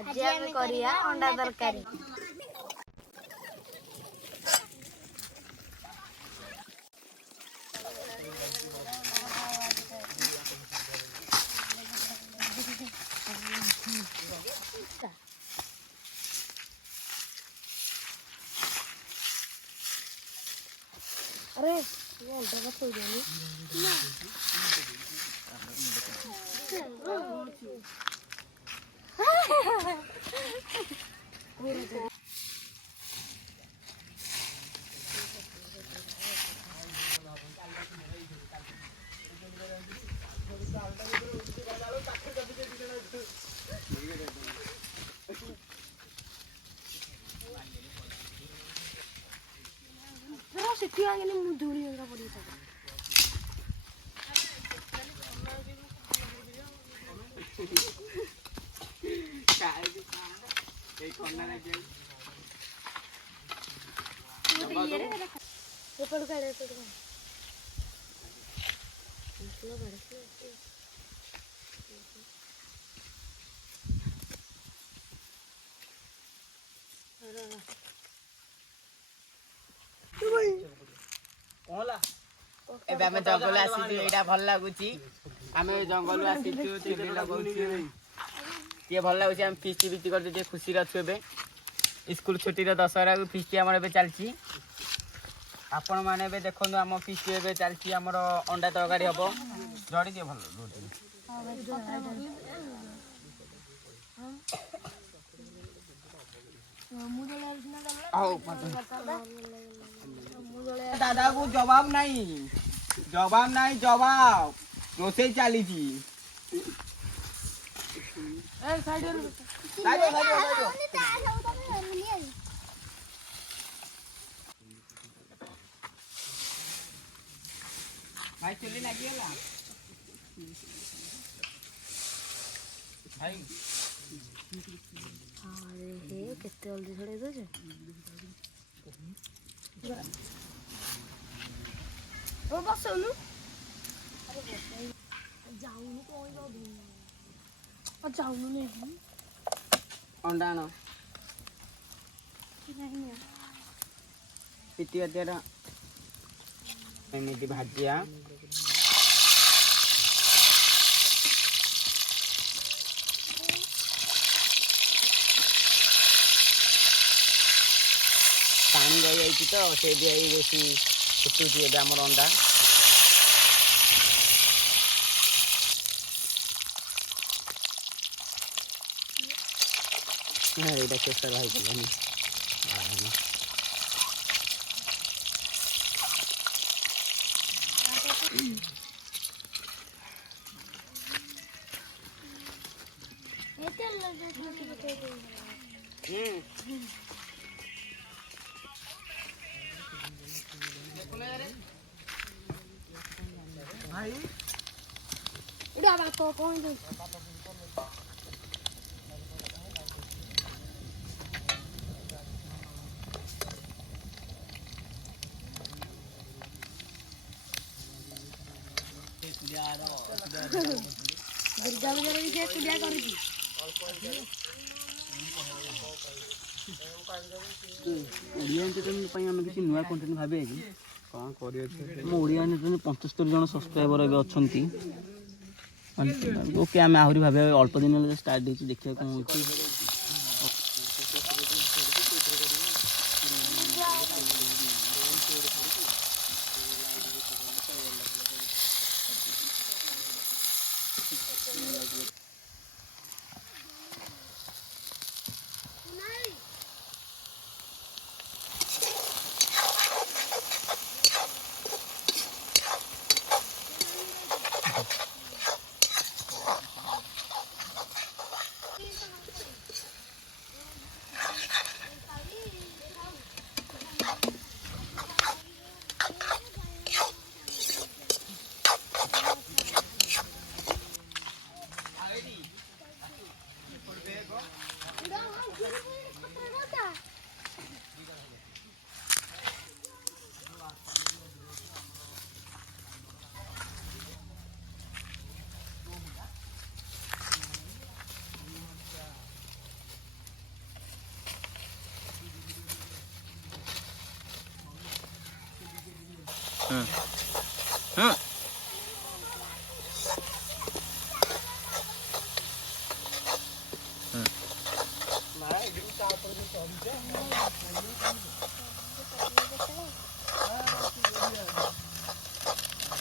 आज आम करिया अंडा तरकारी। अरे ये अंडा का कोई नहीं ସେଠି ଆଗେନି ମୁଁ ଦୂରି ହେଇଗଲା ପଡି ଏବେ ଆମେ ଜଙ୍ଗଲ ଆସିଛୁ ଏଇଟା ଭଲ ଲାଗୁଛି ଆମେ ଜଙ୍ଗଲ ଆସିଛୁ ଟିକେ ଭଲ ଲାଗୁଛି ଆମେ ଫିଷ୍ଟି ଫିଷ୍ଟି କରୁଛୁ ଟିକେ ଖୁସିରେ ଅଛୁ ଏବେ ସ୍କୁଲ ଛୁଟିର ଦଶହରାକୁ ଫିଷ୍ଟି ଆମର ଏବେ ଚାଲିଛି ଆପଣମାନେ ଏବେ ଦେଖନ୍ତୁ ଆମ ଫିଷ୍ଟି ଏବେ ଚାଲିଛି ଆମର ଅଣ୍ଡା ତରକାରୀ ହବ ଜଡ଼ି ଟିକେ ଭଲ दादा को जवाब नहीं जवाब रोसे चली थी भाई चली लगी भाई केते जल्दी छड़े दे ओ बसनु जाऊनु कोई जाऊनु नहीं अंडा न पिटी अतेरा एमिति भाजिया पानी रही जाइए तो से बेसी फुटुची ए आम अंडा यहाँ केसर भाई भाई इड़ा बात कौन दुर्गा पूजा रे के पूजा करूची ओडिया एंटरटेनमेंट ପାଇଁ ଆମେ କିଛି ନୂଆ କଣ୍ଟେଣ୍ଟ ଭାବେ କି କଣ କରିଅ ମୁଁ ଓडिया एंटरटेनमेंट 75 ଜଣ ସବସ୍କ୍ରାଇबर ଏବେ ଅଛନ୍ତି ओके ଆମେ ଆହୁରି ଭାବେ ଅଳ୍ପ ଦିନ ହେଲେ ଷ୍ଟାର୍ଟ ହେଇଛି ଦେଖିବା କଣ ହଉଛି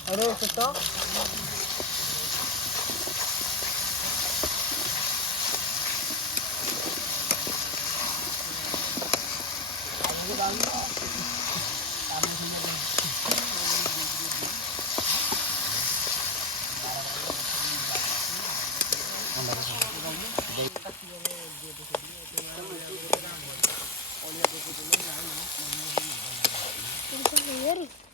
अरे सुतो Ini